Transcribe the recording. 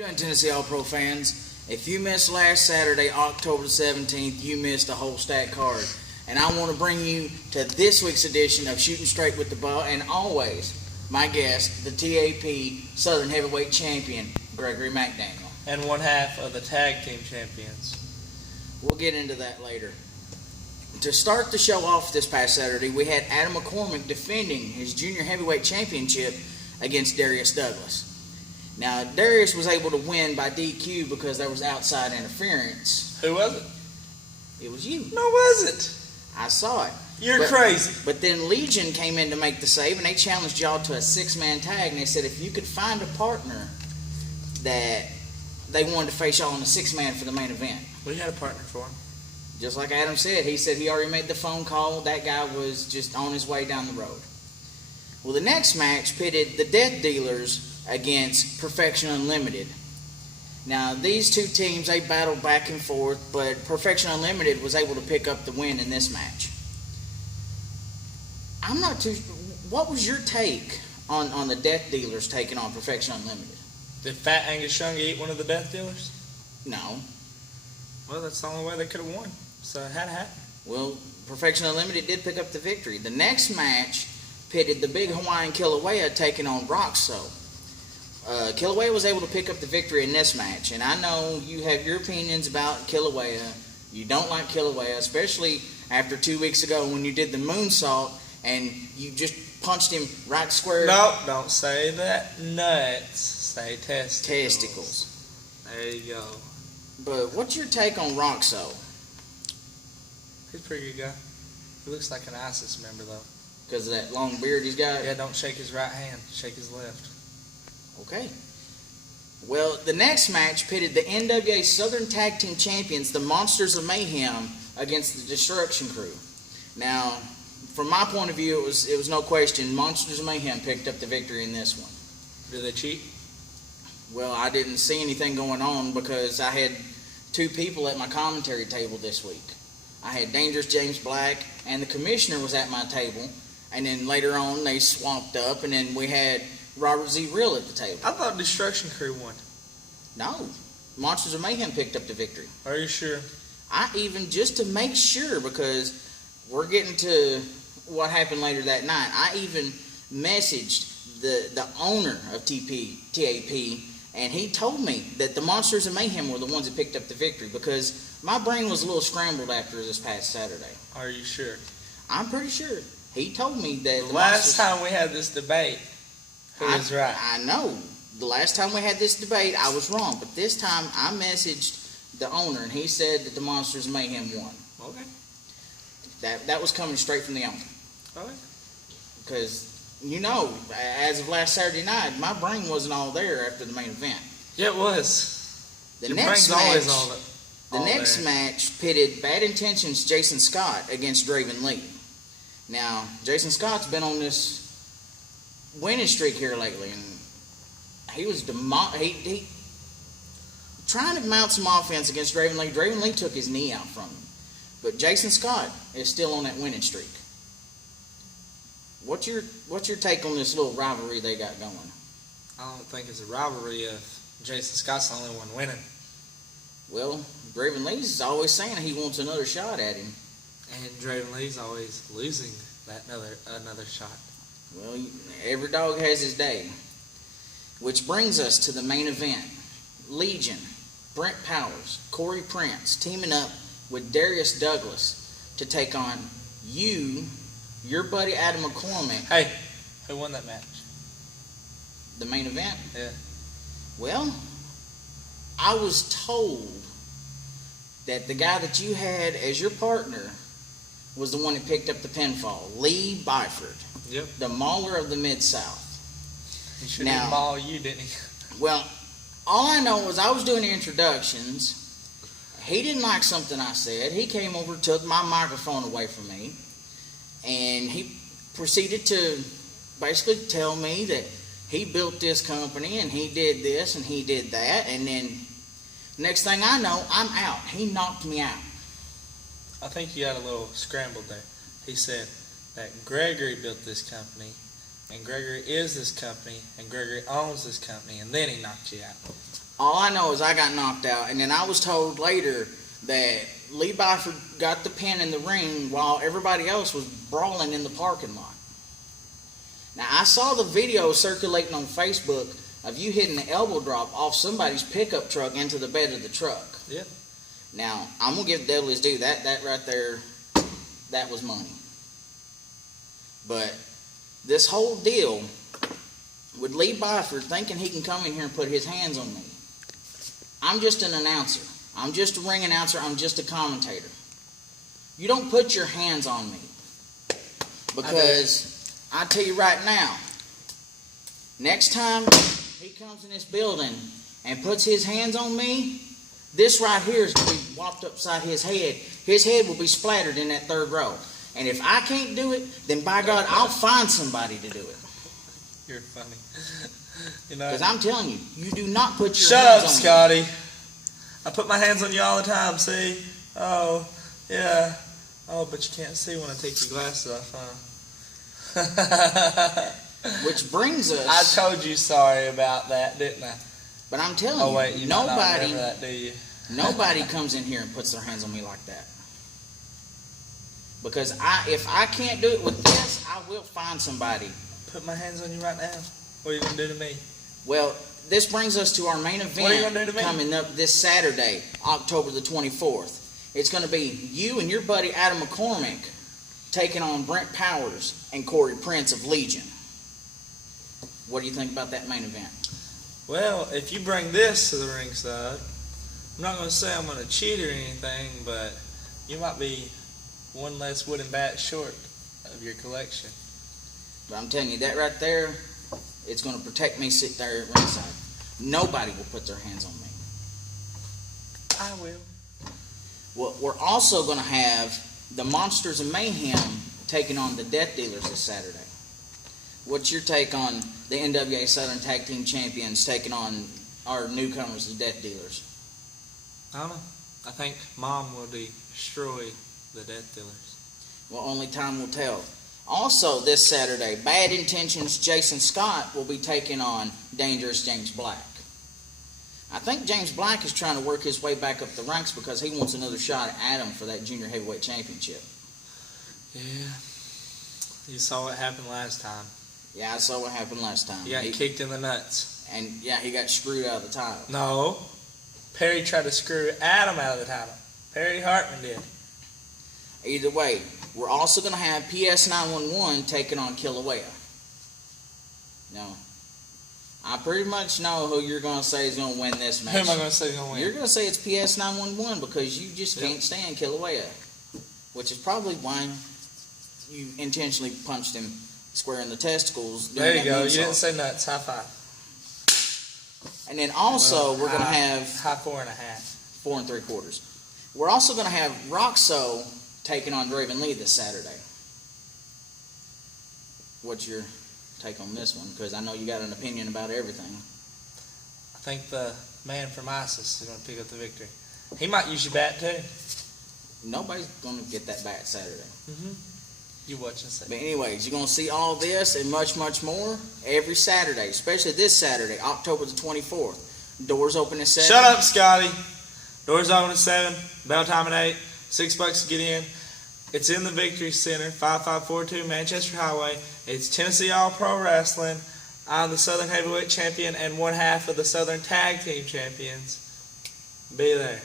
Doing Tennessee All-Pro fans, if you missed last Saturday, October 17th, you missed a whole stack card. And I want to bring you to this week's edition of Shooting Straight with the Ball, and always, my guest, the TAP Southern Heavyweight Champion, Gregory McDaniel. And one half of the Tag Team Champions. We'll get into that later. To start the show off this past Saturday, we had Adam McCormick defending his Junior Heavyweight Championship against Darius Douglas. Now, Darius was able to win by DQ because there was outside interference. Who was it? It was you. No, was it? I saw it. You're crazy. But then Legion came in to make the save, and they challenged y'all to a six-man tag, and they said if you could find a partner that they wanted to face y'all in a six-man for the main event. We had a partner for him. Just like Adam said, he said he already made the phone call. That guy was just on his way down the road. Well, the next match pitted the Death Dealers against Perfection Unlimited. Now, these two teams, they battled back and forth, but Perfection Unlimited was able to pick up the win in this match. I'm not too... What was your take on the Death Dealers taking on Perfection Unlimited? Did Fat Angus Young eat one of the Death Dealers? No. Well, that's the only way they could have won. So it had to happen. Well, Perfection Unlimited did pick up the victory. The next match pitted the Big Hawaiian Kilauea taking on Roxo. Kilauea was able to pick up the victory in this match, and I know you have your opinions about Kilauea. You don't like Kilauea, especially after 2 weeks ago when you did the moonsault and you just punched him right square. No, don't say that. Nuts. Say testicles. Testicles. There you go. But what's your take on Roxo? He's a pretty good guy. He looks like an ISIS member, though. Because of that long beard he's got? Yeah, don't shake his right hand. Shake his left. Okay. Well, the next match pitted the NWA Southern Tag Team Champions, the Monsters of Mayhem, against the Destruction Crew. Now, from my point of view, it was no question. Monsters of Mayhem picked up the victory in this one. Did they cheat? Well, I didn't see anything going on because I had two people at my commentary table this week. I had Dangerous James Black, and the commissioner was at my table. And then later on, they swapped up, and then we had Robert Z. Real at the table. I thought Destruction Crew won. No. Monsters of Mayhem picked up the victory. Are you sure? I even, just to make sure, because we're getting to what happened later that night, I even messaged the owner of TAP, and he told me that the Monsters of Mayhem were the ones that picked up the victory because my brain was a little scrambled after this past Saturday. Are you sure? I'm pretty sure. He told me that the last time we had this debate, who was right? I know. The last time we had this debate, I was wrong. But this time, I messaged the owner, and he said that the Monsters of Mayhem won. Okay. That was coming straight from the owner. Okay. Because, you know, as of last Saturday night, my brain wasn't all there after the main event. Yeah, it was. The Your next brain's always match, all the next there. match pitted Bad Intentions Jason Scott against Draven Lee. Now, Jason Scott's been on this winning streak here lately, and he was he trying to mount some offense against Draven Lee. Draven Lee took his knee out from him, but Jason Scott is still on that winning streak. What's your take on this little rivalry they got going? I don't think it's a rivalry if Jason Scott's the only one winning. Well, Draven Lee's always saying he wants another shot at him. And Draven Lee's always losing that another shot. Well, every dog has his day. Which brings us to the main event. Legion, Brent Powers, Corey Prince teaming up with Darius Douglas to take on your buddy Adam McCormick. Hey, who won that match? The main event? Yeah. Well, I was told that the guy that you had as your partner was the one that picked up the pinfall, Lee Byford. Yep. The mauler of the Mid-South. He should have maul you, didn't he? Well, all I know was I was doing the introductions. He didn't like something I said. He came over, took my microphone away from me, and he proceeded to basically tell me that he built this company and he did this and he did that, and then next thing I know, I'm out. He knocked me out. I think you got a little scrambled there. He said that Gregory built this company and Gregory is this company, and Gregory owns this company, and then he knocked you out. All I know is I got knocked out, and then I was told later that Lee Byford got the pin in the ring while everybody else was brawling in the parking lot. Now, I saw the video circulating on Facebook of you hitting the elbow drop off somebody's pickup truck into the bed of the truck. Yep. Now, I'm going to give the devil his due. That right there, that was money. But this whole deal with Lee Byford thinking he can come in here and put his hands on me. I'm just an announcer. I'm just a ring announcer. I'm just a commentator. You don't put your hands on me. Because I tell you right now, next time he comes in this building and puts his hands on me, this right here is going to be whopped upside his head. His head will be splattered in that third row. And if I can't do it, then by God, I'll find somebody to do it. You're funny. You know, because I'm telling you, you do not put your shut hands up, on Scotty. I put my hands on you all the time, see? Oh, yeah. Oh, but you can't see when I take your glasses off, huh? Which brings us... I told you sorry about that, didn't I? But I'm telling you, oh, wait, you nobody, might not remember that, do you? nobody comes in here and puts their hands on me like that. Because if I can't do it with this, I will find somebody. Put my hands on you right now. What are you going to do to me? Well, this brings us to our main event what are you gonna do to me? Coming up this Saturday, October the 24th. It's going to be you and your buddy Adam McCormick taking on Brent Powers and Corey Prince of Legion. What do you think about that main event? Well, if you bring this to the ringside, I'm not going to say I'm going to cheat or anything, but you might be one less wooden bat short of your collection. But I'm telling you, that right there, it's going to protect me sitting there at ringside. Nobody will put their hands on me. I will. Well, we're also going to have the Monsters of Mayhem taking on the Death Dealers this Saturday. What's your take on the NWA Southern Tag Team Champions taking on our newcomers, the Death Dealers? I don't know. I think Mom will destroy the Death Dealers. Well, only time will tell. Also, this Saturday, Bad Intentions Jason Scott will be taking on Dangerous James Black. I think James Black is trying to work his way back up the ranks because he wants another shot at Adam for that Junior Heavyweight Championship. Yeah. You saw what happened last time. Yeah, I saw what happened last time. He got kicked in the nuts. And, yeah, he got screwed out of the title. No. Perry tried to screw Adam out of the title. Perry Hartman did. Either way, we're also going to have PS911 taking on Kilauea. Now, I pretty much know who you're going to say is going to win this match. Who am I going to say is going to win? You're going to say it's PS911 because you just can't stand Kilauea. Which is probably why you intentionally punched him square in the testicles. There you go. You didn't say nuts. High five. And then also, we're going to have... High 4.5. 4 3/4. We're also going to have Roxo taking on Draven Lee this Saturday. What's your take on this one? Because I know you got an opinion about everything. I think the man from ISIS is going to pick up the victory. He might use your bat too. Nobody's going to get that bat Saturday. Mm-hmm. You watch and see. But anyways, you're going to see all this and much, much more every Saturday, especially this Saturday, October the 24th. Doors open at 7. Shut up, Scotty. Doors open at 7. Bell time at 8. $6 to get in. It's in the Victory Center, 5542 Manchester Highway. It's Tennessee All-Pro Wrestling. I'm the Southern Heavyweight Champion and one half of the Southern Tag Team Champions. Be there.